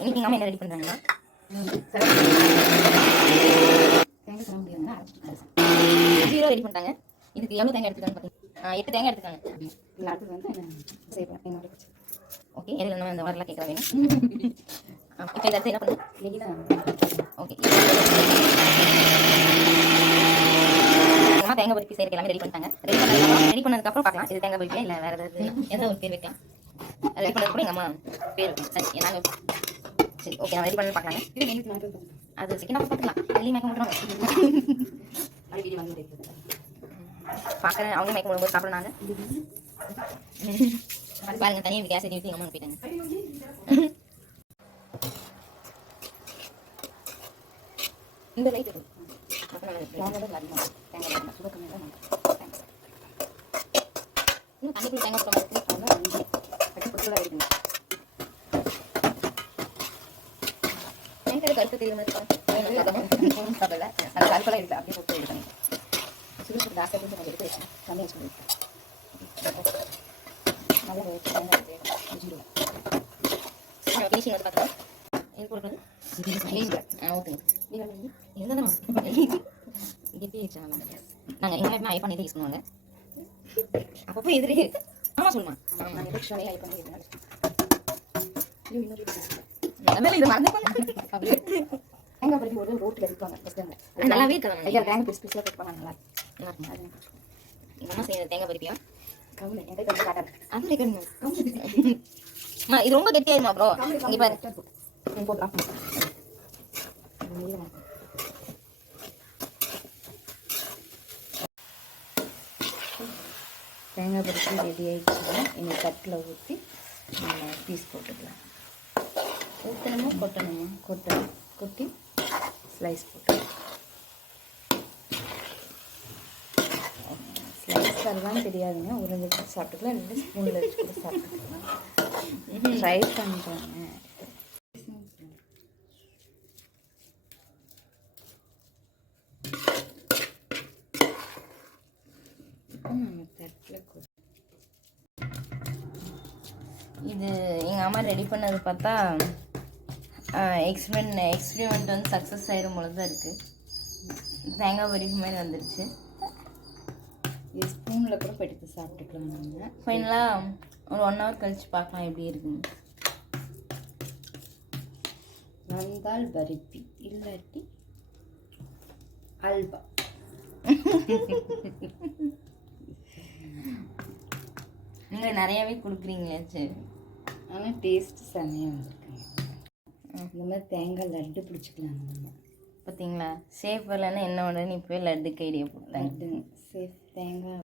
இன்னைக்கு எங்கள் அம்மா என்ன ரெடி பண்ணுறாங்கன்னா ஜீரோ ரெடி பண்ணிட்டாங்க. இதுக்கு எவ்வளோ தேங்காய் எடுத்துக்காங்க பார்த்தீங்கன்னா 8 தேங்காய் எடுத்துக்காங்க. அடுத்து வந்து என்ன செய்வேன் என்னோட ஓகே, எதில் நம்ம இந்த வரலாம் கேட்க வேணும். இப்போ இந்த இடத்துல என்ன பண்ணுங்க. ஓகே, அம்மா தேங்காய் பருப்பி செய்யறதுக்கு எல்லாமே ரெடி பண்ணிட்டாங்க. ரெடி பண்ணதுக்கப்புறம் பார்க்கலாம் இது தேங்காய் பருப்பியா இல்லை வேறு ஏதாவது ஒரு பேர் வைக்கலாம். ரெடி பண்ணதுக்கப்புறம் எங்கள் அம்மா பேர் சரி நாங்கள் சரி ஓகே நான் ரெடி பண்ணி பார்க்கலாங்க. அது செகண்ட் ஹாஃப் பார்த்துக்கலாம். வெளியே மேய்க்க மாட்டோம் பார்க்குறேன். அவங்க மேய்க்க முடியும்போது சாப்பிட்றாங்க. பாருங்க தனியாக கேஸ் ஏற்றி ஊற்றி எங்கள் அம்மா போயிட்டாங்க. இந்த லைட் தண்ணிக்குள்ள தேங்காய் கருத்து தெரியுமா சாப்பிடல அந்த கருப்பெல்லாம் இருக்குது அப்படியே போட்டு இது பண்ணி சுடு தாசை நம்ம எடுத்து வச்சேன் கம்மியாக சொல்லி நல்லா தேங்காய் ஃபினிஷிங் வந்து பார்த்தோம் இது போடுறது ஓகேங்க இருந்தாலும் நாங்கள் எங்கள் எப்பவுமே ஐ பண்ணி தான் யூஸ் பண்ணுவாங்க. அப்பப்போ எதிரே ஆமாம் சொல்லுமா நான் எலக்ட்ரானே ஐ பண்ணி அதனால இது மறந்து அப்படியே தேங்காய் பருப்பி ஒரு ரோட்டில் விற்பாங்க பஸ் ஸ்டாண்டில் நல்லாவே இருக்காங்க. ஐயா தேங்காய் பீஸ் பீஸில் கட் பண்ணாங்க நல்லா இருக்கும். அது எங்கள் அம்மா செய்ய தேங்காய் பருப்பியா கவுனு என் கை கொஞ்சம் காட்டாது அது கேட்கணுமா இது ரொம்ப கெட்டியாயிருமா ப்ரோ இங்கே பாரு போடலாம். தேங்காய் பருப்பு ரெடி ஆகிடுச்சுன்னா இந்த தட்டில் ஊற்றி நம்ம பீஸ் போட்டுக்கலாம். ஊற்றணுமா கொட்டணுமா கொட்டணும் கொட்டி ஸ்லைஸ் போட்டுக்கலாம். ஸ்லைஸ் தரலாம் தெரியாதுங்க உருண்டை வச்சு சாப்பிட்டுக்கலாம் இல்லை ஸ்பூனில் வச்சு கூட சாப்பிட்டுக்கலாம். ட்ரை பண்ணுறாங்க. இது எங்கள் அம்மா ரெடி பண்ணது பார்த்தா எக்ஸ்பெரிமெண்ட் வந்து சக்ஸஸ் ஆகிடும் போல தான் இருக்குது. தேங்காய் பருப்பு மாதிரி வந்துடுச்சு. இது ஸ்பூனில் கூட எடுத்து சாப்பிட்டுக்கலாம். நாங்கள் ஃபைனலாக ஒரு 1 hour கழித்து பார்க்கலாம் எப்படி இருக்குங்க. வந்தால் பருப்பி இல்லாட்டி அல்வா. நீங்கள் நிறையாவே கொடுக்குறீங்களே சரி. ஆனால் டேஸ்ட்டு செம்மையாக வந்துருக்குங்க. இந்த மாதிரி தேங்காய் லட்டு பிடிச்சிக்கலாம். நம்ம பார்த்தீங்களா சேஃப் இல்லைன்னா என்ன உடனே இப்போ லட்டு கைடியை போட்டாங்க. சேஃப் தேங்காய்